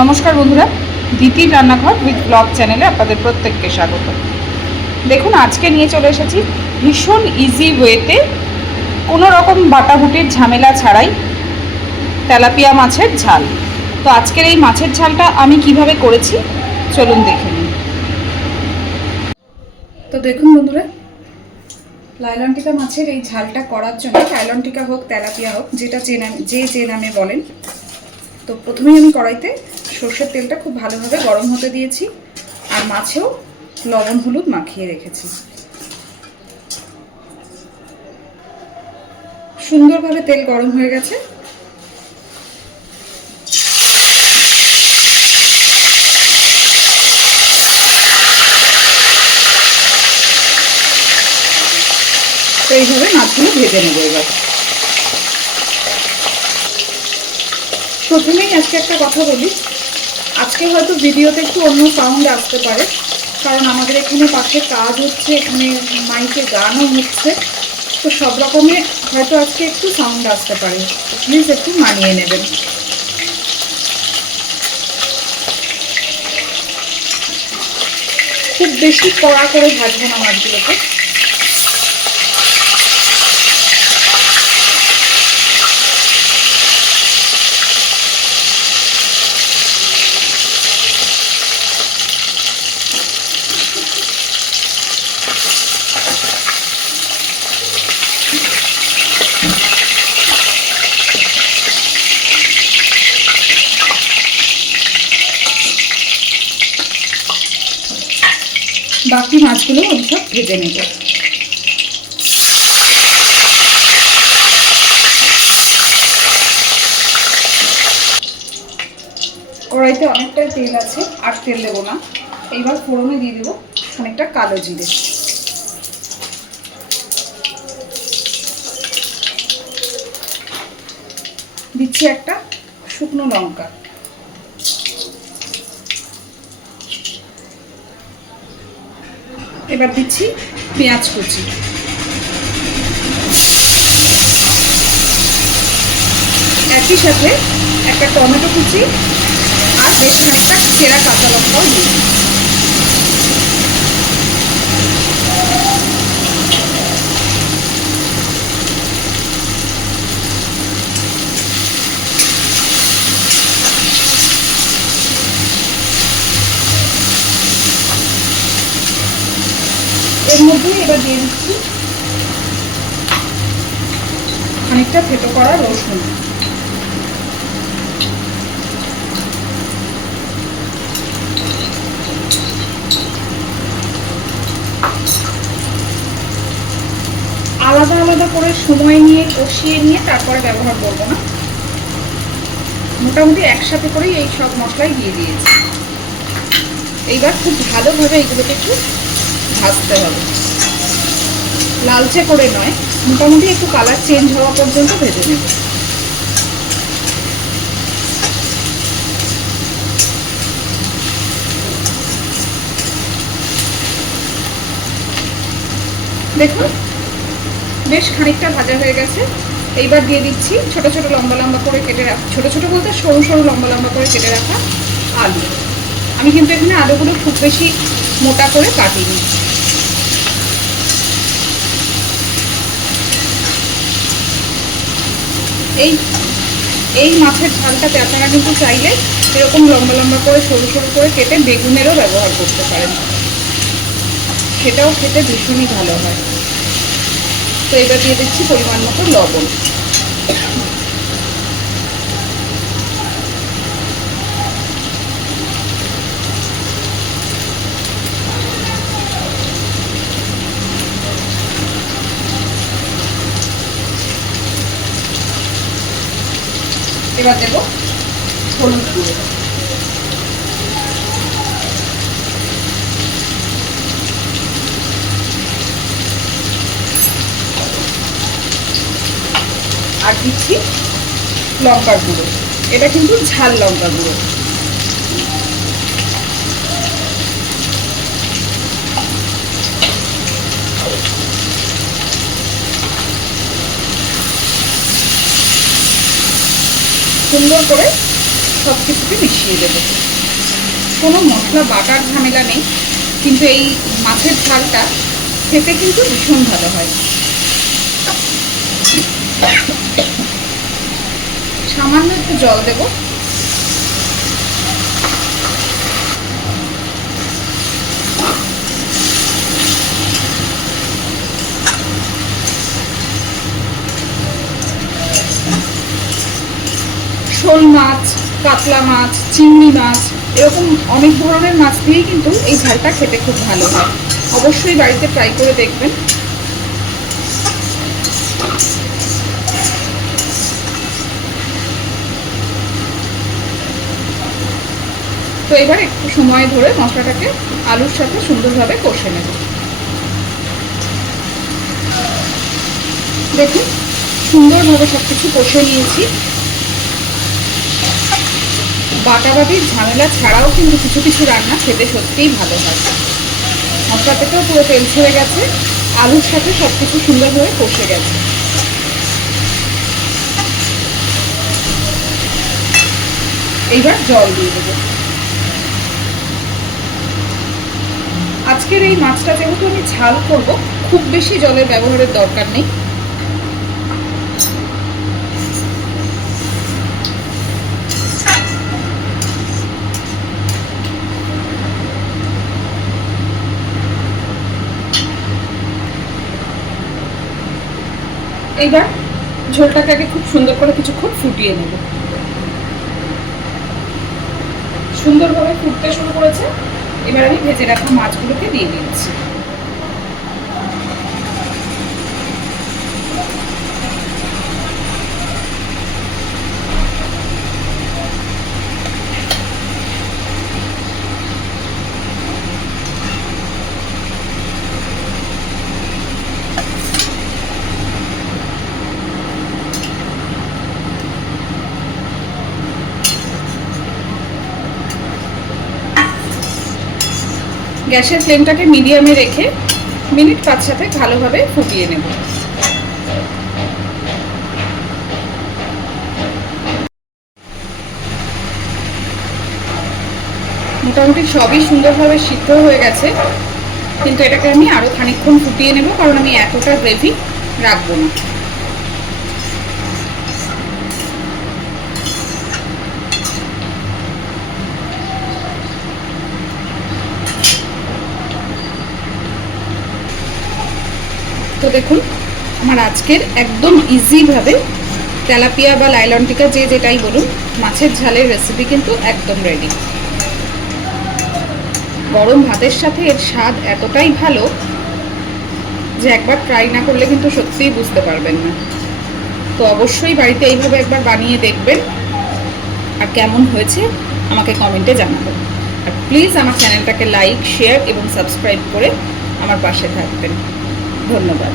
নমস্কার বন্ধুরা, দিতির রান্নাঘর উইথ ব্লগ চ্যানেলে আপনাদের প্রত্যেককে স্বাগত। দেখুন, আজকে নিয়ে চলে এসেছি ভীষণ ইজি ওয়েতে, কোনো রকম বাটাবুটির ঝামেলা ছাড়াই তেলাপিয়া মাছের ঝাল। তো আজকের এই মাছের ঝালটা আমি কিভাবে করেছি চলুন দেখে নিন। তো দেখুন বন্ধুরা, লাইলনটিকা মাছের এই ঝালটা করার জন্য, লাইলনটিকা হোক তেলাপিয়া হোক, যেটা যে নামে বলেন, তো প্রথমেই আমি কড়াইতে সর্ষের তেলটা খুব ভালোভাবে গরম হতে দিয়েছি, আর মাছেও লবণ হলুদ মাখিয়ে রেখেছি। সুন্দরভাবে তেল গরম হয়ে গেছে। তো এইভাবে মাছগুলো ভেজে নেব। এবার প্রথমেই আজকে একটা কথা বলি, আজকে হয়তো ভিডিওতে একটু অন্য সাউন্ড আসতে পারে, কারণ আমাদের এখানে পাশে কাজ হচ্ছে, এখানে মাইকে গানও হচ্ছে, তো সব রকমের হয়তো আজকে একটু সাউন্ড আসতে পারে, প্লিজ একটু মানিয়ে নেবেন। খুব বেশি কড়া করে ভাজবো না মাছগুলোকে। বাকি মাছগুলো আমি সব ভেজে নেব। কড়াইতে অনেকটাই তেল আছে, আর তেল দেবো না। এইবার ফোড়নে দিয়ে দেবো অনেকটা কালো জিরে, দিচ্ছি একটা শুকনো লঙ্কা, এবার দিচ্ছি পেঁয়াজ কুচি, একই সাথে একটা টমেটো কুচি আর বেশ খানিকটা চেরা কাঁচা লঙ্কাও দিই। এর মধ্যে এবার দিয়ে দিচ্ছি খানিকটা থেতো করা রসুন, আলাদা আলাদা করে সময় নিয়ে কষিয়ে নিয়ে তারপরে ব্যবহার করব না, মোটামুটি একসাথে করেই এই সব মশলাই দিয়ে দিয়েছি। এইবার খুব ভালোভাবে এগুলোকে একটু ভাজতে হবে, লালচে করে নয়, মোটামুটি একটু কালার চেঞ্জ হওয়া পর্যন্ত ভেজে নেব। দেখুন বেশ খানিকটা ভাজা হয়ে গেছে। এইবার দিয়ে দিচ্ছি ছোট ছোট লম্বা লম্বা করে কেটে রাখা, ছোট ছোট বলতে সরু সরু লম্বা লম্বা করে কেটে রাখা আলু। আমি কিন্তু এখানে আলুগুলো খুব বেশি মোটা করে কাটিনি। এই এই মাছের ঝালটাতে আপনারা কিন্তু চাইলে এরকম লম্বা লম্বা করে সরু সরু করে কেটে বেগুনেরও ব্যবহার করতে পারেন, সেটাও খেতে ভীষণই ভালো হয়। তো এবার দিয়ে দিচ্ছি পরিমাণ মতো লবণ, এবার দেব হলুদ গুঁড়ো, আর দিচ্ছি লঙ্কার গুঁড়ো, এটা কিন্তু ঝাল লঙ্কার গুঁড়ো। সুন্দর করে সব কিছুকে মিশিয়ে দেবো। কোনো মশলা বাটার ঝামেলা নেই, কিন্তু এই মাছের ঝালটা খেতে কিন্তু ভীষণ ভালো হয়। সামান্য একটু জল দেব। শোল মাছ, কাতলা মাছ, চিংড়ি মাছ, এরকম অনেক ধরনের মাছ দিয়েই কিন্তু এই ঝালটা খেতে খুব ভালো হয়। অবশ্যই বাড়িতে ট্রাই করে দেখবেন। তো এবার একটু সময় ধরে মশলাটাকে আলুর সাথে সুন্দরভাবে কষে নেব। দেখুন সুন্দরভাবে সব কিছু কষে নিয়েছি। বাটাবাটির ঝামেলা ছাড়াও কিন্তু কিছু কিছু রান্না খেতে সত্যিই ভালো হয়। মশলা থেকেও পুরো তেল ছেড়ে গেছে, আলুর সাথে সব কিছু সুন্দরভাবে কষে গেছে। এইবার জল দিয়ে দেবো। আজকের এই মাছটা যেহেতু আমি ঝাল করব, খুব বেশি জলের ব্যবহারের দরকার নেই। এইবার ঝোলটাকে আগে খুব সুন্দর করে কিছুক্ষণ ফুটিয়ে নেব। সুন্দরভাবে ফুটতে শুরু করেছে। এবার আমি ভেজে রাখা মাছগুলোকে দিয়ে দিচ্ছি। গ্যাসের ফ্লেমটাকে মিডিয়ামে রেখে মিনিট 5-7 ভালোভাবে ফুটিয়ে নেব। মোটামুটি সবই সুন্দরভাবে সিদ্ধ হয়ে গেছে, কিন্তু এটাকে আমি আরও খানিকক্ষণ ফুটিয়ে নেব, কারণ আমি এতটা গ্রেভি রাখবো না। তো দেখুন আমার আজকের একদম ইজিভাবে তেলাপিয়া বা লাইলনটিকা যে যেটাই বলুন মাছের ঝালের রেসিপি কিন্তু একদম রেডি। গরম ভাতের সাথে এর স্বাদ এতটাই ভালো যে একবার ট্রাই না করলে কিন্তু সত্যিই বুঝতে পারবেন না। তো অবশ্যই বাড়িতে এইভাবে একবার বানিয়ে দেখবেন, আর কেমন হয়েছে আমাকে কমেন্টে জানাবেন। আর প্লিজ আমার চ্যানেলটাকে লাইক, শেয়ার এবং সাবস্ক্রাইব করে আমার পাশে থাকবেন। ধন্যবাদ।